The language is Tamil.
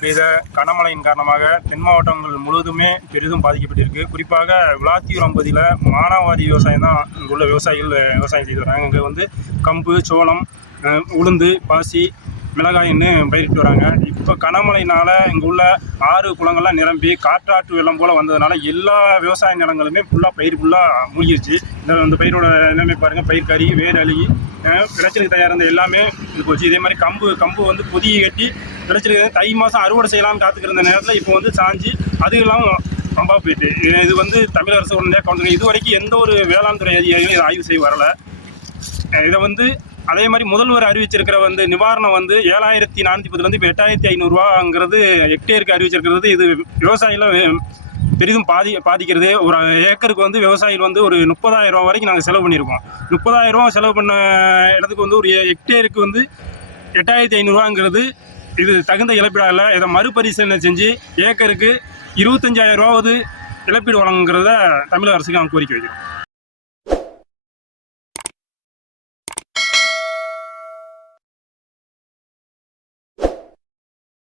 பெய்த கனமழையின் காரணமாக தென் மாவட்டங்கள் முழுவதுமே பெரிதும் பாதிக்கப்பட்டிருக்கு. குறிப்பாக விளாத்தியூரம் பகுதியில் மானாவாரி விவசாயம் தான் இங்குள்ள விவசாயிகள் விவசாயம் செய்து வராங்க. இங்கே வந்து கம்பு சோளம் உளுந்து பாசி மிளகாயின்னு பயிரிட்டு வராங்க. இப்போ கனமழையினால இங்கே உள்ள ஆறு குளங்கள்லாம் நிரம்பி காற்றாற்று வெள்ளம் போல் வந்ததுனால எல்லா விவசாய நிலங்களுமே ஃபுல்லாக பயிர் ஃபுல்லாக மூழ்கிருச்சு. இந்த இந்த பயிரோட நிலைமை பாருங்கள் பயிர் கறி வேர் அழுகி விளைச்சலுக்கு தயார் இருந்த எல்லாமே இது போச்சு. இதே மாதிரி கம்பு கம்பு வந்து பொதியை கட்டி விளைச்சலுக்கு தை மாதம் அறுவடை செய்யலாம்னு காத்துக்கிற நேரத்தில் இப்போ வந்து சாஞ்சி அது இல்லாமல் ரொம்ப போயிட்டு. இது- வந்து தமிழக அரசு உடனடியாக கவுண்டர் இது வரைக்கும் எந்த ஒரு வேளாண் துறை அதிகாரிகளும் இதை ஆய்வு செய்ய வரல. இதை வந்து அதே மாதிரி முதல்வர் அறிவிச்சிருக்கிற வந்து நிவாரணம் வந்து ஏழாயிரத்தி நானூற்றி பத்துலேருந்து இப்போ எட்டாயிரத்தி ஐநூறுரூவாங்கிறது ஹெக்டேருக்கு அறிவிச்சிருக்கிறது. இது விவசாயிகளை பெரிதும் பாதி பாதிக்கிறது. ஒரு ஏக்கருக்கு வந்து விவசாயிகள் வந்து ஒரு முப்பதாயிரம் ரூபா வரைக்கும் நாங்கள் செலவு பண்ணியிருக்கோம் முப்பதாயிரம் ரூபா செலவு பண்ண இடத்துக்கு வந்து ஒரு ஹெக்டேருக்கு வந்து எட்டாயிரத்தி ஐநூறுரூவாங்கிறது இது தகுந்த இழப்பீடாக இல்லை. இதை மறுபரிசீலனை செஞ்சு ஏக்கருக்கு இருபத்தஞ்சாயிரம் ரூபாவது இழப்பீடு வழங்குங்கிறத தமிழக அரசுக்கு நாங்கள் கோரிக்கை வைக்கிறோம்.